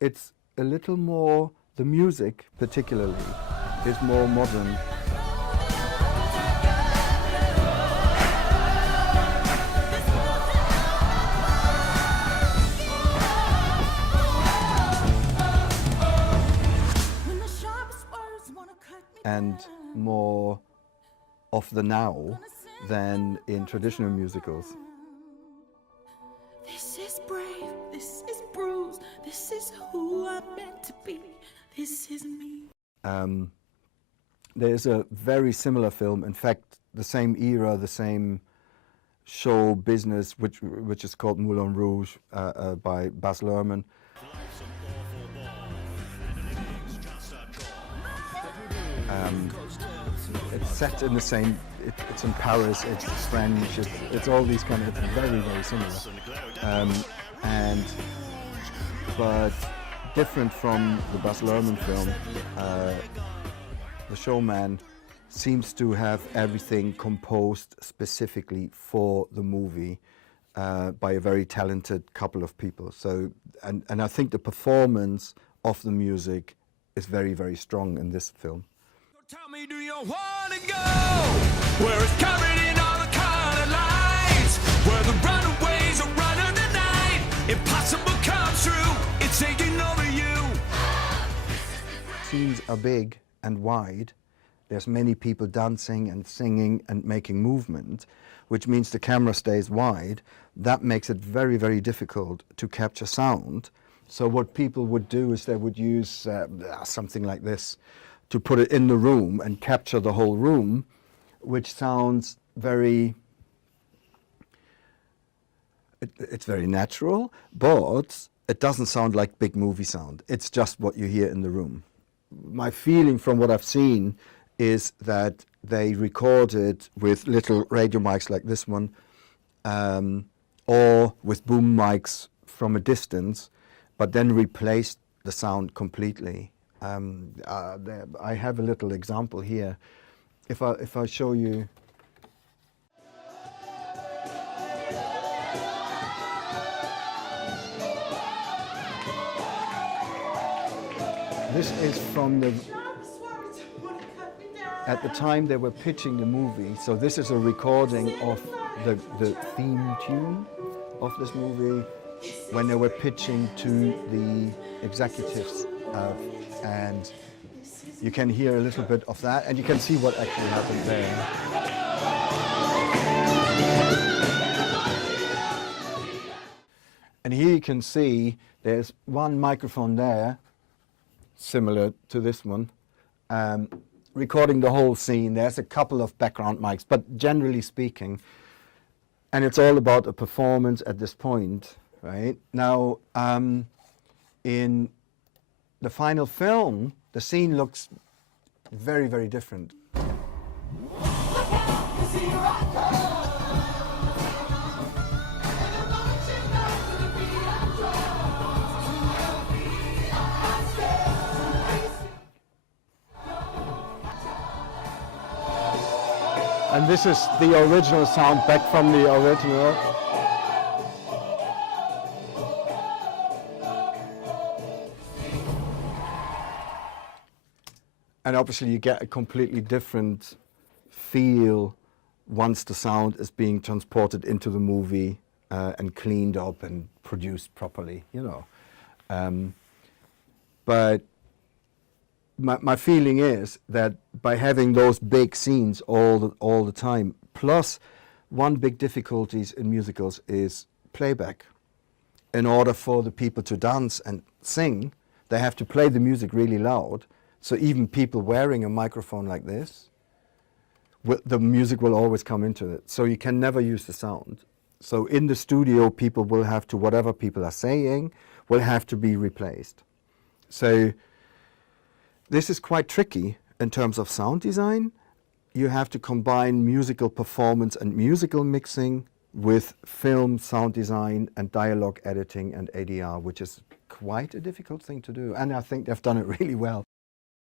It's a little more, the music particularly, is more modern. And more of the now than in traditional musicals. This is brave, this is bruised, this is who I'm meant to be, this is me. There's a very similar film, in fact, the same era, the same show business, which is called Moulin Rouge by Baz Luhrmann. It's set in the same, it's in Paris, it's French, it's all these kind of, it's very, very similar. But different from the Baz Luhrmann film, The Showman seems to have everything composed specifically for the movie by a very talented couple of people. So, and I think the performance of the music is very, very strong in this film. Tell me, do you want to go where it's covered in all the colored lights, where the runaways are running the night, impossible comes true, it's taking over you. Scenes are big and wide. There's many people dancing and singing and making movement, which means the camera stays wide. That makes it very, very difficult to capture sound. So what people would do is they would use something like this to put it in the room and capture the whole room, which sounds very, it's very natural, but it doesn't sound like big movie sound. It's just what you hear in the room. My feeling from what I've seen is that they recorded with little radio mics like this one, or with boom mics from a distance, but then replaced the sound completely. I have a little example here. If I show you. This is from the, at the time they were pitching the movie, so this is a recording of the theme tune of this movie when they were pitching to the executives. And you can hear a little bit of that, and you can see what actually happened there. And here you can see there's one microphone there, similar to this one, recording the whole scene. There's a couple of background mics, but generally speaking, and it's all about a performance at this point, right? Now, in the final film, the scene looks very, very different. And this is the original sound back from the original. And obviously you get a completely different feel once the sound is being transported into the movie and cleaned up and produced properly, you know. But my feeling is that by having those big scenes all the time, plus one big difficulties in musicals is playback. In order for the people to dance and sing, they have to play the music really loud. So even people wearing a microphone like this, the music will always come into it. So you can never use the sound. So in the studio, people will have to, whatever people are saying, will have to be replaced. So this is quite tricky in terms of sound design. You have to combine musical performance and musical mixing with film sound design and dialogue editing and ADR, which is quite a difficult thing to do. And I think they've done it really well.